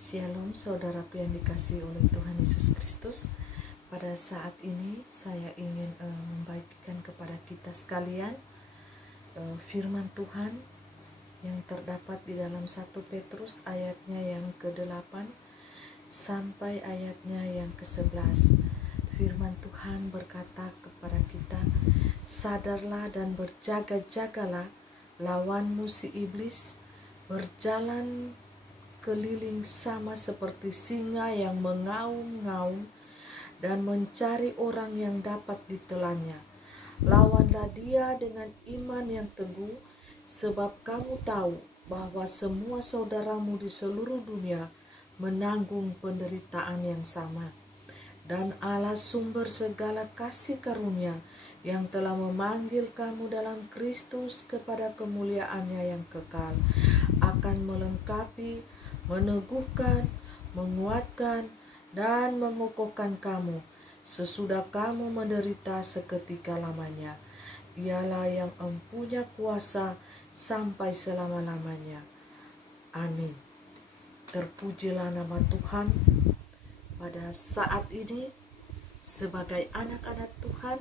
Shalom saudaraku yang dikasihi oleh Tuhan Yesus Kristus. Pada saat ini saya ingin membagikan kepada kita sekalian firman Tuhan yang terdapat di dalam 1 Petrus ayatnya yang ke-8 sampai ayatnya yang ke-11. Firman Tuhan berkata kepada kita, sadarlah dan berjaga-jagalah, lawanmu si iblis berjalan keliling sama seperti singa yang mengaum-ngaum dan mencari orang yang dapat ditelannya. Lawanlah dia dengan iman yang teguh, sebab kamu tahu bahwa semua saudaramu di seluruh dunia menanggung penderitaan yang sama. Dan Allah sumber segala kasih karunia yang telah memanggil kamu dalam Kristus kepada kemuliaannya yang kekal, akan melengkapi, meneguhkan, menguatkan, dan mengokohkan kamu sesudah kamu menderita seketika lamanya. Ialah yang empunya kuasa sampai selama-lamanya. Amin. Terpujilah nama Tuhan. Pada saat ini sebagai anak-anak Tuhan,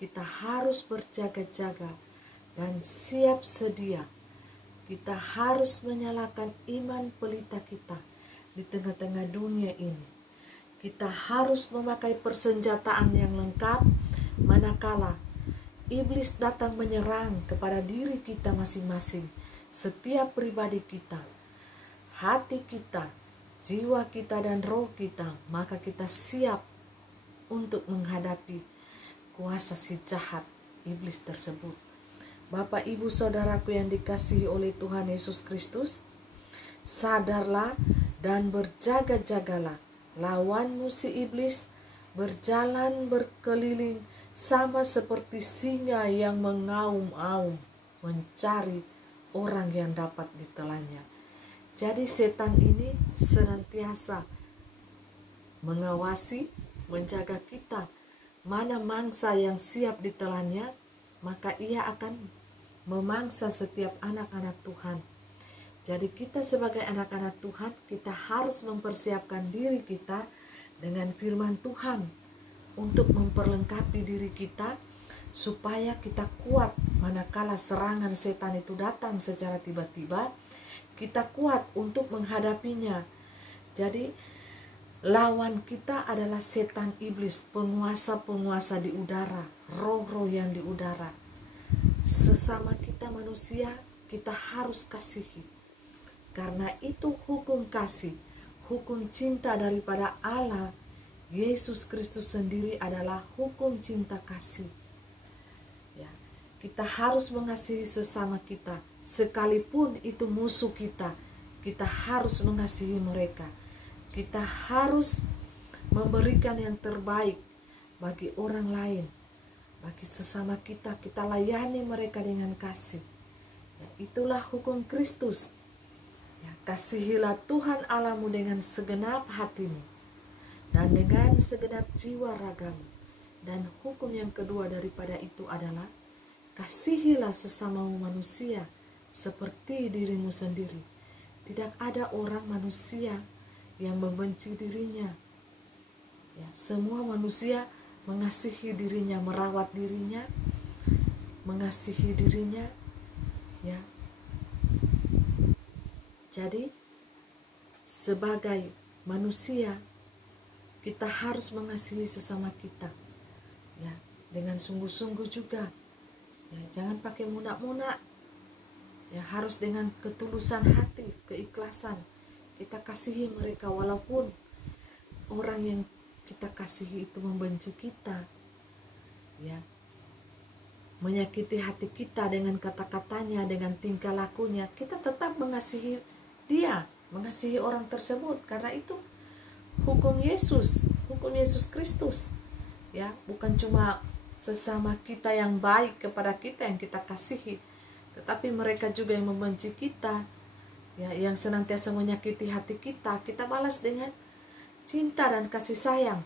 kita harus berjaga-jaga dan siap sedia. Kita harus menyalakan iman pelita kita di tengah-tengah dunia ini. Kita harus memakai persenjataan yang lengkap manakala iblis datang menyerang kepada diri kita masing-masing, setiap pribadi kita, hati kita, jiwa kita dan roh kita, maka kita siap untuk menghadapi kuasa si jahat iblis tersebut. Bapak, Ibu, Saudaraku yang dikasihi oleh Tuhan Yesus Kristus, sadarlah dan berjaga-jagalah, lawanmu si iblis berjalan berkeliling sama seperti singa yang mengaum-aum mencari orang yang dapat ditelannya. Jadi setan ini senantiasa mengawasi, menjaga kita. Mana mangsa yang siap ditelannya, maka ia akan memangsa setiap anak-anak Tuhan. Jadi kita sebagai anak-anak Tuhan, kita harus mempersiapkan diri kita dengan firman Tuhan untuk memperlengkapi diri kita supaya kita kuat manakala serangan setan itu datang secara tiba-tiba. Kita kuat untuk menghadapinya. Jadi lawan kita adalah setan iblis, penguasa-penguasa di udara, roh-roh yang di udara. Sesama kita manusia, kita harus kasihi. Karena itu hukum kasih, hukum cinta daripada Allah, Yesus Kristus sendiri adalah hukum cinta kasih. Ya, kita harus mengasihi sesama kita. Sekalipun itu musuh kita, kita harus mengasihi mereka. Kita harus memberikan yang terbaik bagi orang lain, bagi sesama kita. Kita layani mereka dengan kasih. Ya, itulah hukum Kristus. Ya, kasihilah Tuhan Allahmu dengan segenap hatimu dan dengan segenap jiwa ragamu. Dan hukum yang kedua daripada itu adalah kasihilah sesamamu manusia seperti dirimu sendiri. Tidak ada orang manusia yang membenci dirinya. Ya, semua manusia mengasihi dirinya, merawat dirinya, mengasihi dirinya. Ya. Jadi sebagai manusia kita harus mengasihi sesama kita. Ya, dengan sungguh-sungguh juga. Ya, jangan pakai munak-munak. Ya, harus dengan ketulusan hati, keikhlasan. Kita kasihi mereka walaupun orang yang kita kasihi itu membenci kita, ya, menyakiti hati kita dengan kata-katanya, dengan tingkah lakunya, kita tetap mengasihi dia, mengasihi orang tersebut. Karena itu hukum Yesus Kristus. Ya, bukan cuma sesama kita yang baik kepada kita yang kita kasihi, tetapi mereka juga yang membenci kita, ya, yang senantiasa menyakiti hati kita, kita balas dengan cinta dan kasih sayang.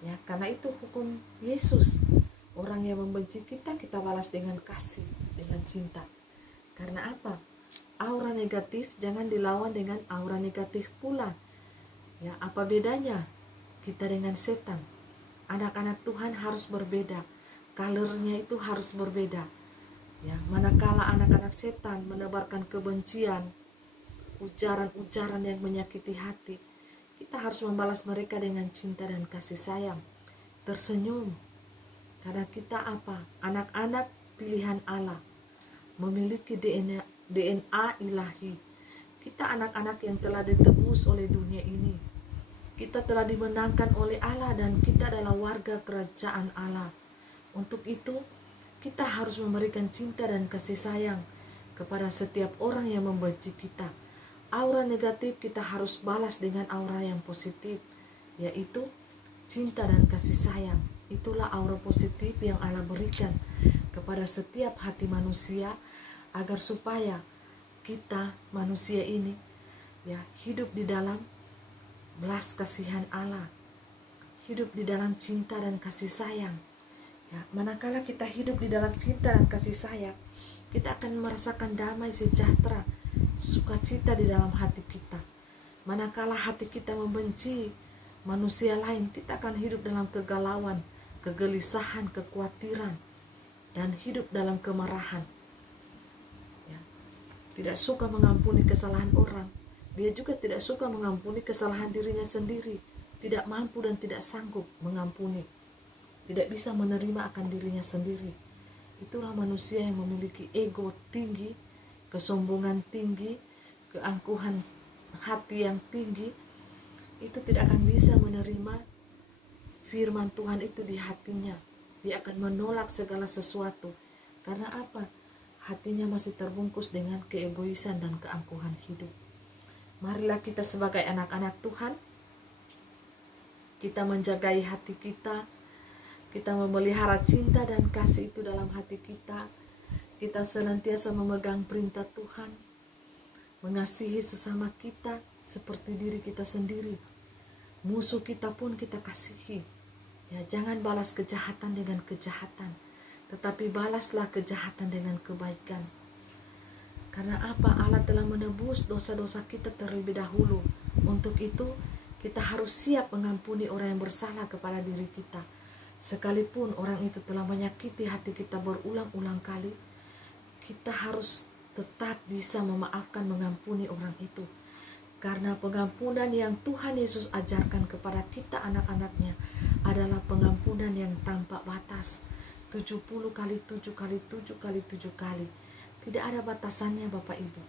Ya, karena itu hukum Yesus. Orang yang membenci kita, kita balas dengan kasih, dengan cinta. Karena apa? aura negatif jangan dilawan dengan aura negatif pula. Ya, apa bedanya kita dengan setan? Anak-anak Tuhan harus berbeda. Colornya itu harus berbeda. Ya, manakala anak-anak setan menebarkan kebencian, ujaran-ujaran yang menyakiti hati, kita harus membalas mereka dengan cinta dan kasih sayang. Tersenyum. Karena kita apa? Anak-anak pilihan Allah. Memiliki DNA ilahi. Kita anak-anak yang telah ditebus oleh dunia ini. Kita telah dimenangkan oleh Allah dan kita adalah warga kerajaan Allah. Untuk itu, kita harus memberikan cinta dan kasih sayang kepada setiap orang yang membenci kita. Aura negatif kita harus balas dengan aura yang positif, yaitu cinta dan kasih sayang. Itulah aura positif yang Allah berikan kepada setiap hati manusia, agar supaya kita manusia ini ya hidup di dalam belas kasihan Allah, hidup di dalam cinta dan kasih sayang. Ya, manakala kita hidup di dalam cinta dan kasih sayang, kita akan merasakan damai sejahtera, sukacita di dalam hati kita. Manakala hati kita membenci manusia lain, kita akan hidup dalam kegalauan, kegelisahan, kekhawatiran, dan hidup dalam kemarahan. Ya, tidak suka mengampuni kesalahan orang, dia juga tidak suka mengampuni kesalahan dirinya sendiri, tidak mampu dan tidak sanggup mengampuni, tidak bisa menerima akan dirinya sendiri. Itulah manusia yang memiliki ego tinggi, kesombongan tinggi, keangkuhan hati yang tinggi. Itu tidak akan bisa menerima firman Tuhan itu di hatinya. Dia akan menolak segala sesuatu. Karena apa? Hatinya masih terbungkus dengan keegoisan dan keangkuhan hidup. Marilah kita sebagai anak-anak Tuhan, kita menjagai hati kita, kita memelihara cinta dan kasih itu dalam hati kita. Kita senantiasa memegang perintah Tuhan, mengasihi sesama kita seperti diri kita sendiri. Musuh kita pun kita kasihi. Ya, jangan balas kejahatan dengan kejahatan, tetapi balaslah kejahatan dengan kebaikan. Karena apa? Allah telah menebus dosa-dosa kita terlebih dahulu. Untuk itu, kita harus siap mengampuni orang yang bersalah kepada diri kita. Sekalipun orang itu telah menyakiti hati kita berulang-ulang kali, kita harus tetap bisa memaafkan, mengampuni orang itu. Karena pengampunan yang Tuhan Yesus ajarkan kepada kita anak-anaknya adalah pengampunan yang tanpa batas. 70 kali 7 kali 7 kali 7 kali. Tidak ada batasannya Bapak Ibu.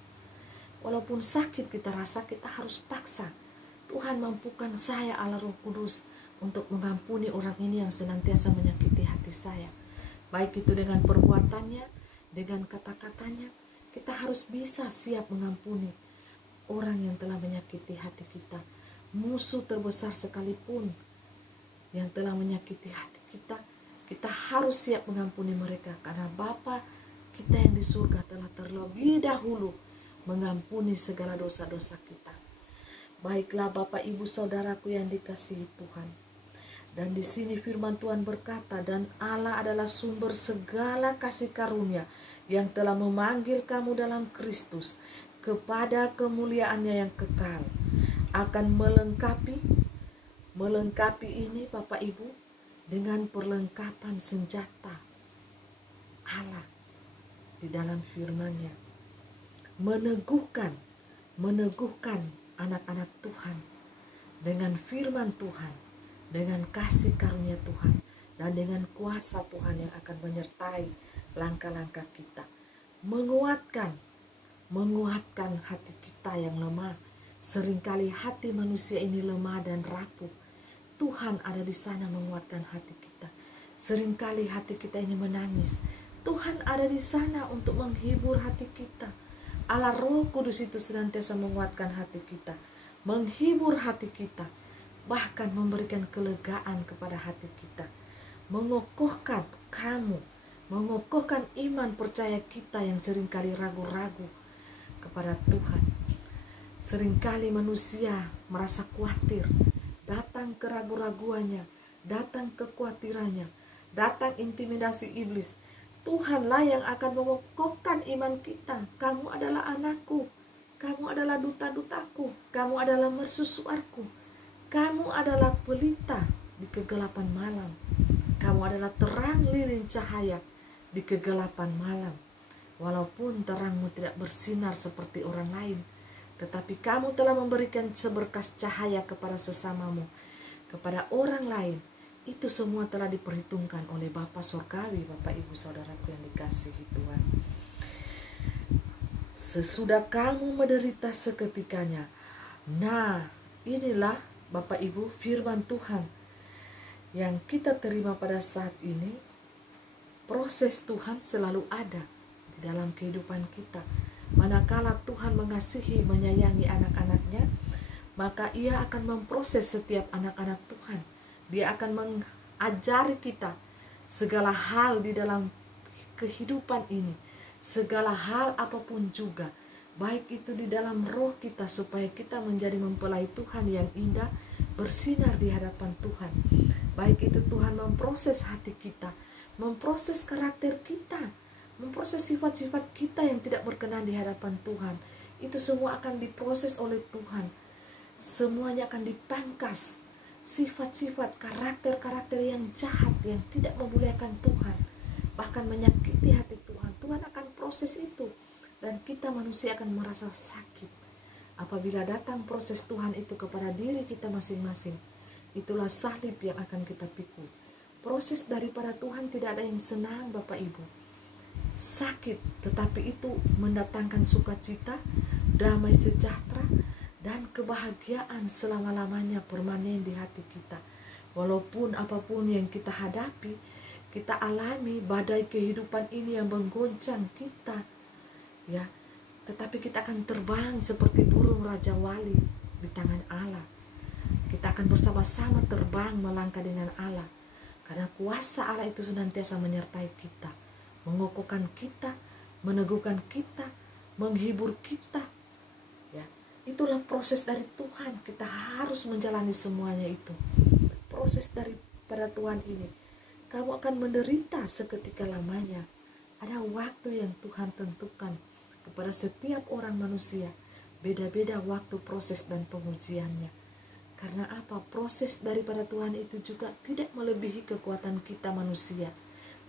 Walaupun sakit kita rasa, kita harus paksa. Tuhan mampukan saya Allah Roh Kudus untuk mengampuni orang ini yang senantiasa menyakiti hati saya. Baik itu dengan perbuatannya, dengan kata-katanya, kita harus bisa siap mengampuni orang yang telah menyakiti hati kita. Musuh terbesar sekalipun yang telah menyakiti hati kita, kita harus siap mengampuni mereka. Karena Bapa kita yang di surga telah terlebih dahulu mengampuni segala dosa-dosa kita. Baiklah Bapak Ibu Saudaraku yang dikasihi Tuhan. Dan di sini firman Tuhan berkata, dan Allah adalah sumber segala kasih karunia yang telah memanggil kamu dalam Kristus kepada kemuliaannya yang kekal. Akan melengkapi ini Bapak Ibu dengan perlengkapan senjata Allah di dalam firman-Nya. Meneguhkan anak-anak Tuhan dengan firman Tuhan, dengan kasih karunia Tuhan, dan dengan kuasa Tuhan yang akan menyertai langkah-langkah kita. Menguatkan hati kita yang lemah. Seringkali hati manusia ini lemah dan rapuh. Tuhan ada di sana menguatkan hati kita. Seringkali hati kita ini menangis. Tuhan ada di sana untuk menghibur hati kita. Allah Roh Kudus itu senantiasa menguatkan hati kita, menghibur hati kita, bahkan memberikan kelegaan kepada hati kita, mengokohkan iman percaya kita yang seringkali ragu-ragu kepada Tuhan. Seringkali manusia merasa khawatir, datang keraguan-raguannya, datang kekhawatirannya, datang intimidasi iblis, Tuhanlah yang akan mengokohkan iman kita. Kamu adalah anakku, kamu adalah duta-dutaku, kamu adalah mercusuarku, kamu adalah pelita di kegelapan malam, kamu adalah terang lilin cahaya di kegelapan malam. Walaupun terangmu tidak bersinar seperti orang lain, tetapi kamu telah memberikan seberkas cahaya kepada sesamamu, kepada orang lain. Itu semua telah diperhitungkan oleh Bapa Surgawi, Bapak Ibu Saudaraku yang dikasihi Tuhan. Sesudah kamu menderita seketikanya. Nah, inilah Bapak Ibu firman Tuhan yang kita terima pada saat ini. Proses Tuhan selalu ada di dalam kehidupan kita. Manakala Tuhan mengasihi, menyayangi anak-anaknya, maka Ia akan memproses setiap anak-anak Tuhan. Dia akan mengajari kita segala hal di dalam kehidupan ini, segala hal apapun juga, baik itu di dalam roh kita, supaya kita menjadi mempelai Tuhan yang indah, bersinar di hadapan Tuhan. Baik itu Tuhan memproses hati kita, memproses karakter kita, memproses sifat-sifat kita yang tidak berkenan di hadapan Tuhan. Itu semua akan diproses oleh Tuhan. Semuanya akan dipangkas. Sifat-sifat, karakter-karakter yang jahat, yang tidak memuliakan Tuhan, bahkan menyakiti hati Tuhan, Tuhan akan proses itu. Dan kita manusia akan merasa sakit apabila datang proses Tuhan itu kepada diri kita masing-masing. Itulah salib yang akan kita pikul. Proses daripada Tuhan tidak ada yang senang, Bapak Ibu. Sakit, tetapi itu mendatangkan sukacita, damai sejahtera, dan kebahagiaan selama-lamanya permanen di hati kita. Walaupun apapun yang kita hadapi, kita alami badai kehidupan ini yang menggoncang kita, ya, tetapi kita akan terbang seperti burung Raja Wali di tangan Allah. Kita akan bersama-sama terbang melangkah dengan Allah, karena kuasa Allah itu senantiasa menyertai kita, mengokohkan kita, meneguhkan kita, menghibur kita. Ya, itulah proses dari Tuhan. Kita harus menjalani semuanya itu. Proses daripada Tuhan ini. Kamu akan menderita seketika lamanya. Ada waktu yang Tuhan tentukan kepada setiap orang manusia. Beda-beda waktu proses dan pengujiannya. Karena apa? Proses daripada Tuhan itu juga tidak melebihi kekuatan kita manusia.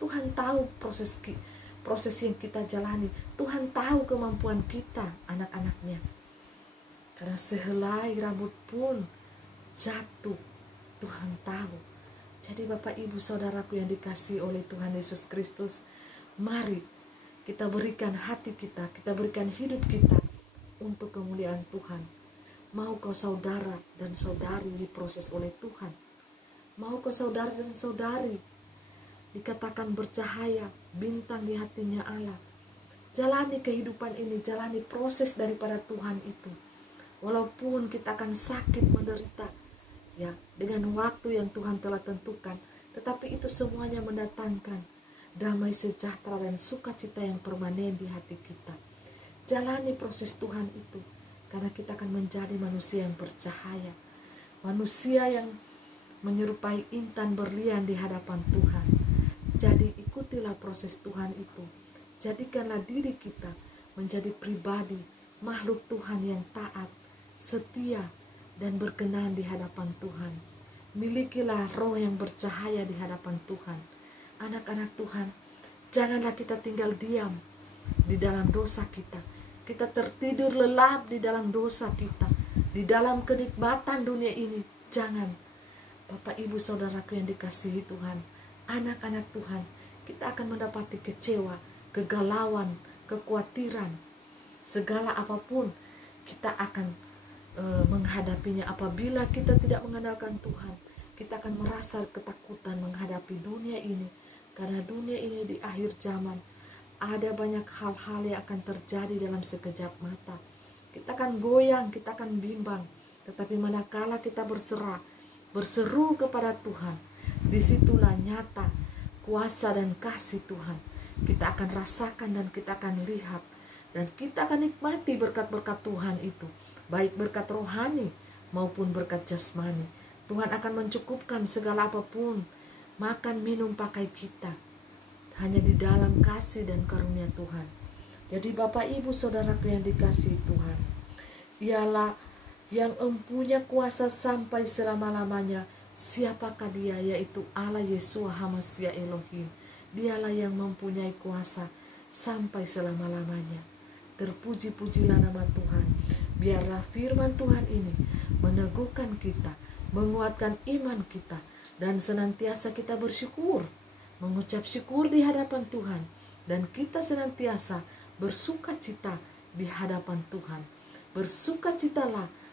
Tuhan tahu proses yang kita jalani. Tuhan tahu kemampuan kita, anak-anaknya. Karena sehelai rambut pun jatuh, Tuhan tahu. Jadi Bapak Ibu Saudaraku yang dikasihi oleh Tuhan Yesus Kristus, mari kita berikan hati kita, kita berikan hidup kita untuk kemuliaan Tuhan. Mau kau saudara dan saudari diproses oleh Tuhan. Mau kau saudara dan saudari dikatakan bercahaya, bintang di hatinya Allah. Jalani kehidupan ini, jalani proses daripada Tuhan itu. Walaupun kita akan sakit, menderita, ya, dengan waktu yang Tuhan telah tentukan, tetapi itu semuanya mendatangkan damai sejahtera dan sukacita yang permanen di hati kita. Jalani proses Tuhan itu, karena kita akan menjadi manusia yang bercahaya, manusia yang menyerupai intan berlian di hadapan Tuhan. Jadi ikutilah proses Tuhan itu. Jadikanlah diri kita menjadi pribadi, makhluk Tuhan yang taat, setia, dan berkenan di hadapan Tuhan. Milikilah roh yang bercahaya di hadapan Tuhan. Anak-anak Tuhan, janganlah kita tinggal diam di dalam dosa kita. Kita tertidur lelap di dalam dosa kita, di dalam kenikmatan dunia ini. Jangan. Bapak Ibu Saudaraku yang dikasihi Tuhan, anak-anak Tuhan, kita akan mendapati kecewa, kegalauan, kekhawatiran, segala apapun kita akan menghadapinya. Apabila kita tidak mengandalkan Tuhan, kita akan merasa ketakutan menghadapi dunia ini, karena dunia ini di akhir zaman ada banyak hal-hal yang akan terjadi dalam sekejap mata. Kita akan goyang, kita akan bimbang, tetapi manakala kita berseru kepada Tuhan, disitulah nyata kuasa dan kasih Tuhan. Kita akan rasakan dan kita akan lihat, dan kita akan nikmati berkat-berkat Tuhan itu, baik berkat rohani maupun berkat jasmani. Tuhan akan mencukupkan segala apapun, makan, minum, pakai kita. hanya di dalam kasih dan karunia Tuhan. Jadi Bapak Ibu Saudaraku yang dikasihi Tuhan, ialah yang mempunyai kuasa sampai selama-lamanya. Siapakah dia? Yaitu Allah Yeshua HaMashiach Elohim. Dialah yang mempunyai kuasa sampai selama-lamanya. Terpuji-pujilah nama Tuhan. Biarlah firman Tuhan ini meneguhkan kita, menguatkan iman kita, dan senantiasa kita bersyukur, mengucap syukur di hadapan Tuhan, dan kita senantiasa bersukacita di hadapan Tuhan.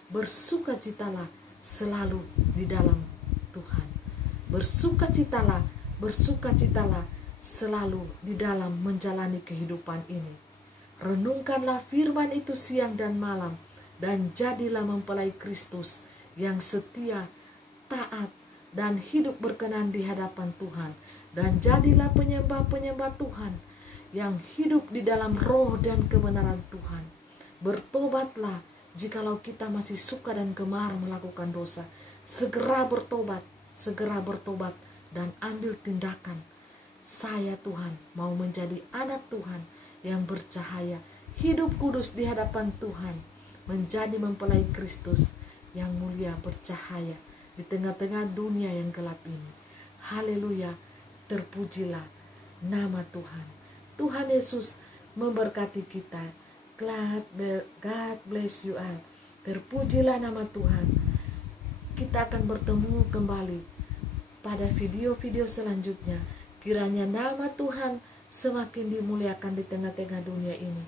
Bersukacitalah selalu di dalam Tuhan. Bersukacitalah selalu di dalam menjalani kehidupan ini. Renungkanlah firman itu siang dan malam, dan jadilah mempelai Kristus yang setia, taat, dan hidup berkenan di hadapan Tuhan. Dan jadilah penyembah-penyembah Tuhan yang hidup di dalam roh dan kebenaran Tuhan. Bertobatlah jikalau kita masih suka dan gemar melakukan dosa. Segera bertobat dan ambil tindakan. Saya Tuhan mau menjadi anak Tuhan yang bercahaya, hidup kudus di hadapan Tuhan, menjadi mempelai Kristus yang mulia bercahaya di tengah-tengah dunia yang gelap ini. Haleluya, terpujilah nama Tuhan. Tuhan Yesus memberkati kita. God bless you all. Terpujilah nama Tuhan. Kita akan bertemu kembali pada video-video selanjutnya. Kiranya nama Tuhan semakin dimuliakan di tengah-tengah dunia ini,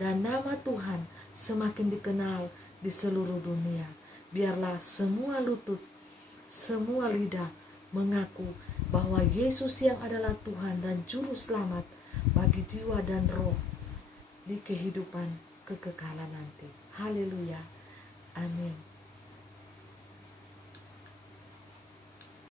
dan nama Tuhan semakin dikenal di seluruh dunia. Biarlah semua lutut, semua lidah mengaku bahwa Yesus yang adalah Tuhan dan Juru Selamat bagi jiwa dan roh di kehidupan kekekalan nanti. Haleluya. Amin.